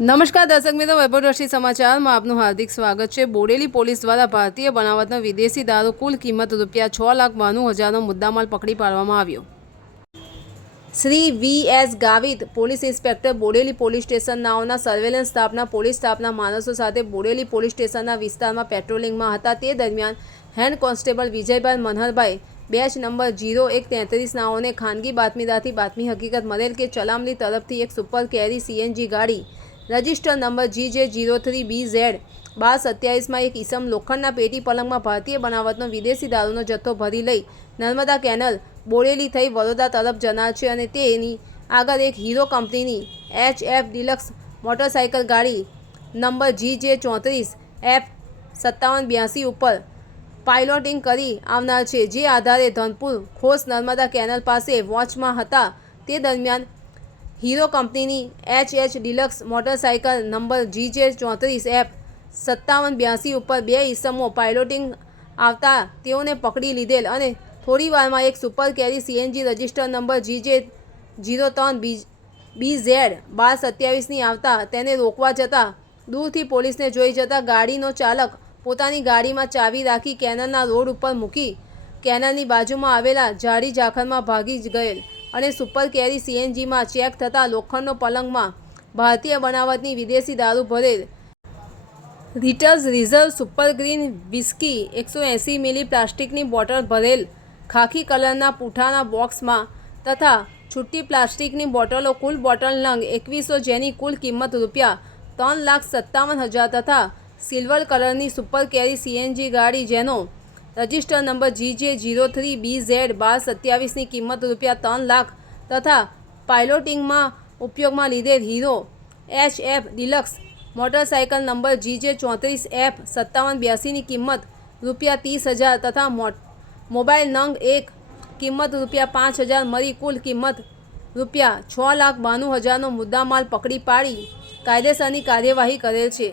નમસ્કાર, દર્શક મિત્રો વૈભવદ્રષ્ટિ સમાચારમાં આપનું હાર્દિક સ્વાગત છે. બોડેલી પોલીસ દ્વારા ભારતીય બનાવટનો વિદેશી દારૂ કુલ કિંમત રૂપિયા છ લાખ બાણું હજારનો મુદ્દામાલ પકડી પાડવામાં આવ્યો. Shri V S Gavit, police inspector, Bodeli police station નાઓના surveillance સ્ટાફના, પોલીસ સ્ટાફના માણસો સાથે બોડેલી પોલીસ સ્ટેશનના વિસ્તારમાં પેટ્રોલિંગમાં હતા. તે દરમિયાન head constable Vijaybhai Manharbhai, batch number zero એક તેત્રીસ નાઓને ખાનગી બાતમીદારથી બાતમી હકીકત મળેલ કે ચલામલી તરફથી એક સુપર કેરી સીએનજી ગાડી register number G J zero three B Z. બાર સત્યાવીસમાં એક ઈસમ લોખંડના પેટી પલંગમાં ભારતીય બનાવટનો વિદેશી દારૂનો જથ્થો ભરી લઈ નર્મદા કેનલ બોડેલી થઈ વડોદરા તરફ જનાર છે અને તેની આગળ એક હીરો કંપનીની એચ એફ ડિલક્સ મોટરસાઇકલ ગાડી નંબર જી જે ચોત્રીસ એફ સત્તાવન બ્યાસી ઉપર પાઇલોટિંગ કરી આવનાર છે. જે આધારે ધનપુર ખોસ નર્મદા કેનલ પાસે વોચમાં હતા. તે દરમિયાન હીરો કંપનીની H H deluxe motorcycle number G ચોત્રીસ એફ સત્તાવન બ્યાસી ઉપર બે ઈસમો પાઇલોટિંગ આવતા તેઓને પકડી લીધેલ અને થોડી વારમાં એક super carry CNG register number G zero ત્રણ બી બી ઝેડ બાર સત્યાવીસની આવતા તેને રોકવા જતાં દૂરથી પોલીસને જોઈ જતાં ગાડીનો ચાલક પોતાની ગાડીમાં ચાવી રાખી કેનલના રોડ ઉપર મૂકી કેનલની બાજુમાં આવેલા ઝાડી ઝાખરમાં ભાગી જ ગયેલ. અને સુપર કેરી સીએનજીમાં ચેક થતાં લોખંડનો પલંગમાં ભારતીય બનાવટની વિદેશી દારૂ ભરેલ. રિટર્સ રિઝર્વ સુપર ગ્રીન વિસ્કી એકસો એંસી મિલી પ્લાસ્ટિકની બોટલ ભરેલ. ખાખી કલરના પૂઠાના બોક્સમાં તથા છૂટી પ્લાસ્ટિકની બોટલો કુલ બોટલ નંગ એકવીસો જેની કુલ કિંમત રૂપિયા ત્રણ લાખ સત્તાવન હજાર તથા સિલ્વર કલરની સુપર કેરી સીએનજી ગાડી જેનો register number G J zero three B Z બાર સત્યાવીસની કિંમત રૂપિયા ત્રણ લાખ તથા પાઇલોટિંગમાં ઉપયોગમાં લીધેલ Hero H F deluxe motorcycle number G J ચોત્રીસ એફ સત્તાવન બ્યાસીની કિંમત રૂપિયા ત્રીસ હજાર તથા મોબાઈલ નંગ એક કિંમત રૂપિયા પાંચ હજાર મળી કુલ કિંમત રૂપિયા છ લાખ બાણું હજારનો મુદ્દામાલ પકડી પાડી કાયદેસરની કાર્યવાહી કરેલ છે.